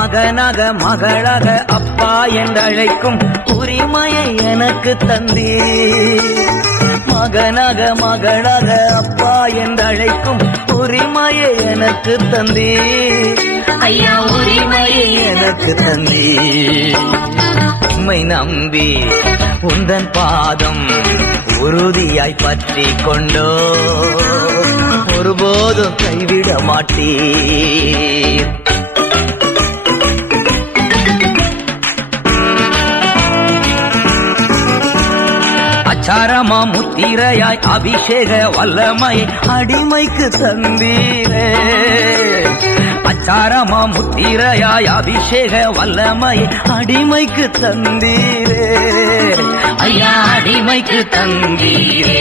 மகனாக மகளாக அப்பா என்றழைக்கும் உரிமையை எனக்கு தந்தீர். மகனாக மகளாக அப்பா என்றழைக்கும் உரிமையை எனக்கு தந்தீர். ஐயா உரிமையை எனக்கு தந்தீர். உம்மை நம்பி உந்தன் பாதம் உறுதியாய் பற்றி கொண்டோ ஒருபோதும் கைவிட மாட்டீர். அச்சாரமா முத்திரையாய் அபிஷேக வல்லமை அடிமைக்கு தந்தீரே. அச்சாரமா முத்திரையாய் அபிஷேக வல்லமை அடிமைக்கு தந்தீரே. ஐயா அடிமைக்கு தந்தீரே.